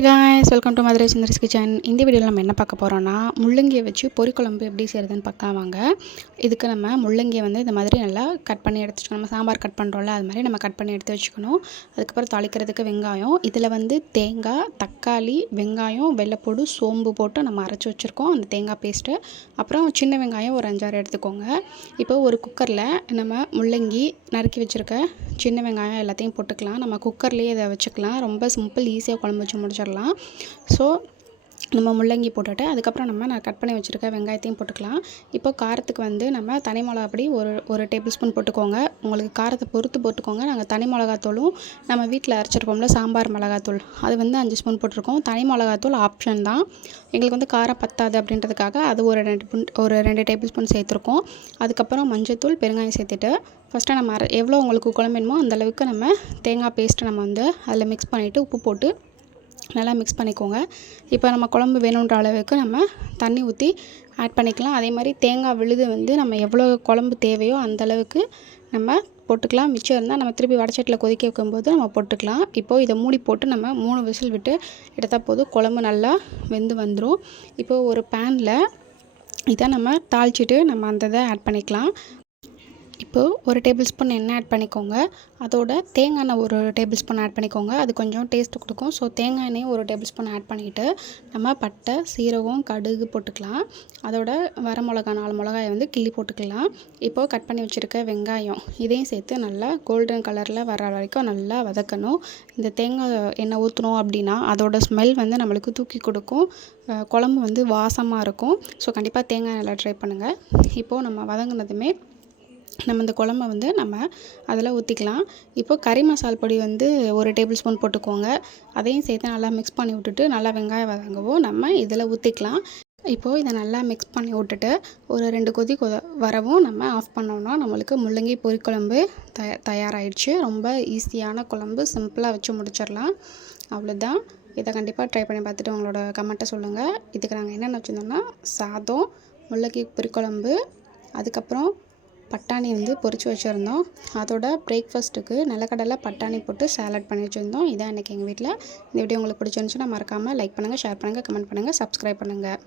Hi guys welcome to Madurai Sundari's kitchen இந்த வீடியோவில் நம்ம என்ன பார்க்க போகிறோன்னா முள்ளங்கியை வச்சு பொறிக்குழம்பு எப்படி செய்கிறதுன்னு பார்க்கலாம் வாங்க. இதுக்கு நம்ம முள்ளங்கியை வந்து இந்த மாதிரி நல்லா கட் பண்ணி எடுத்துக்கணும். நம்ம சாம்பார் கட் பண்ணுறோம்ல அது மாதிரி நம்ம கட் பண்ணி எடுத்து வச்சுக்கணும். அதுக்கப்புறம் தாளிக்கிறதுக்கு வெங்காயம். இதில் வந்து தேங்காய் தக்காளி வெங்காயம் வெள்ளைப்பூடு சோம்பு போட்டு நம்ம அரைச்சி வச்சுருக்கோம். அந்த தேங்காய் பேஸ்ட்டு அப்புறம் சின்ன வெங்காயம் ஒரு அஞ்சாறு எடுத்துக்கோங்க. இப்போ ஒரு குக்கரில் நம்ம முள்ளங்கி நறுக்கி வச்சுருக்க சின்ன வெங்காயம் எல்லாத்தையும் போட்டுக்கலாம். நம்ம குக்கர்லேயே இதை வச்சுக்கலாம். ரொம்ப சிம்பிள் ஈஸியாக குழம்பு வச்சு முடிச்சிடலாம். ஸோ நம்ம முள்ளங்கி போட்டுட்டு அதுக்கப்புறம் நம்ம நான் கட் பண்ணி வச்சுருக்க வெங்காயத்தையும் போட்டுக்கலாம். இப்போ காரத்துக்கு வந்து நம்ம தனி மிளகாப்பொடி ஒரு ஒரு டேபிள் ஸ்பூன் போட்டுக்கோங்க. உங்களுக்கு காரத்தை பொறுத்து போட்டுக்கோங்க. நாங்கள் தனி மிளகாத்தூளும் நம்ம வீட்டில் அரைச்சிருப்போம்ல சாம்பார் மிளகாத்தூள். அது வந்து அஞ்சு ஸ்பூன் போட்டிருக்கோம். தனி மிளகாத்தூள் ஆப்ஷன் தான். எங்களுக்கு வந்து காரம் பத்தாது அப்படின்றதுக்காக அது ஒரு ரெண்டு ஸ்பூன் ஒரு ரெண்டு டேபிள் ஸ்பூன் சேர்த்துருக்கோம். அதுக்கப்புறம் மஞ்சத்தூள் பெருங்காயம் சேர்த்துட்டு ஃபஸ்ட்டு நம்ம அரை எவ்வளோ உங்களுக்கு குழம்பு வேணுமோ அந்தளவுக்கு நம்ம தேங்காய் பேஸ்ட்டு நம்ம வந்து அதில் மிக்ஸ் பண்ணிவிட்டு உப்பு போட்டு நல்லா மிக்ஸ் பண்ணிக்கோங்க. இப்போ நம்ம குழம்பு வேணுன்ற அளவுக்கு நம்ம தண்ணி ஊற்றி ஆட் பண்ணிக்கலாம். அதே மாதிரி தேங்காய் விழுது வந்து நம்ம எவ்வளோ குழம்பு தேவையோ அந்தளவுக்கு நம்ம போட்டுக்கலாம். மிச்சம் இருந்தால் நம்ம திருப்பி வடச்சட்டில் கொதிக்க வைக்கும்போது நம்ம போட்டுக்கலாம். இப்போது இதை மூடி போட்டு நம்ம மூணு விசில் விட்டு எடுத்தால் போதும். குழம்பு நல்லா வெந்து வந்துடும் இப்போது ஒரு பேனில் இதை நம்ம தாளிச்சிட்டு நம்ம அந்த இதை ஆட் பண்ணிக்கலாம். இப்போது ஒரு டேபிள் ஸ்பூன் எண்ணெய் ஆட் பண்ணிக்கோங்க. அதோட தேங்காய் எண்ணெய் ஒரு டேபிள் ஸ்பூன் ஆட் பண்ணிக்கோங்க. அது கொஞ்சம் டேஸ்ட் கொடுக்கும். ஸோ தேங்காய் எண்ணெயும் ஒரு டேபிள் ஸ்பூன் ஆட் பண்ணிவிட்டு நம்ம பட்டை சீரகம் கடுகு போட்டுக்கலாம். அதோட வர மிளகா நாலு மிளகாயை வந்து கிள்ளி போட்டுக்கலாம். இப்போது கட் பண்ணி வச்சுருக்க வெங்காயம் இதையும் சேர்த்து நல்லா கோல்டன் கலரில் வர வரைக்கும் நல்லா வதக்கணும். இந்த தேங்காய் எண்ணெய் ஊற்றணும் அப்படின்னா அதோட ஸ்மெல் வந்து நம்மளுக்கு தூக்கி கொடுக்கும். குழம்பு வந்து வாசமாக இருக்கும். ஸோ கண்டிப்பாக தேங்காய் நல்லா ட்ரை பண்ணுங்கள் இப்போது நம்ம வதங்கினதுமே நம்ம இந்த குழம்ப வந்து நம்ம அதில் ஊற்றிக்கலாம் இப்போது கறி மசால் பொடி வந்து ஒரு டேபிள் ஸ்பூன் போட்டுக்கோங்க. அதையும் சேர்த்து நல்லா மிக்ஸ் பண்ணி விட்டுட்டு நல்லா வெங்காயம் வதங்கவும் நம்ம இதில் ஊற்றிக்கலாம் இப்போது இதை நல்லா மிக்ஸ் பண்ணி விட்டுட்டு ஒரு ரெண்டு கொதி கொ வரவும் நம்ம ஆஃப் பண்ணோம்னா நம்மளுக்கு முள்ளங்கி பொரிக்குழம்பு தய தயாராகிடுச்சு ரொம்ப ஈஸியான குழம்பு சிம்பிளாக வச்சு முடிச்சிடலாம். அவ்வளோதான். இதை கண்டிப்பாக ட்ரை பண்ணி பார்த்துட்டு உங்களோட கமெண்ட்டை சொல்லுங்கள் இதுக்கு நாங்கள் என்னென்ன வச்சுருந்தோம்னா சாதம் முள்ளங்கி பொரிக்குழம்பு அதுக்கப்புறம் பட்டாணி வந்து பொறிச்சு வச்சுருந்தோம். அதோட பிரேக்ஃபாஸ்ட்டுக்கு நிலக்கடலை பட்டாணி போட்டு சாலட் பண்ணி வச்சுருந்தோம். இதான் எனக்கு எங்கள் வீட்டில். இந்த வீடியோ உங்களுக்கு பிடிச்சிருந்துச்சுன்னா மறக்காமல் லைக் பண்ணுங்கள் ஷேர் பண்ணுங்கள் கமெண்ட் பண்ணுங்கள் சப்ஸ்கிரைப் பண்ணுங்கள்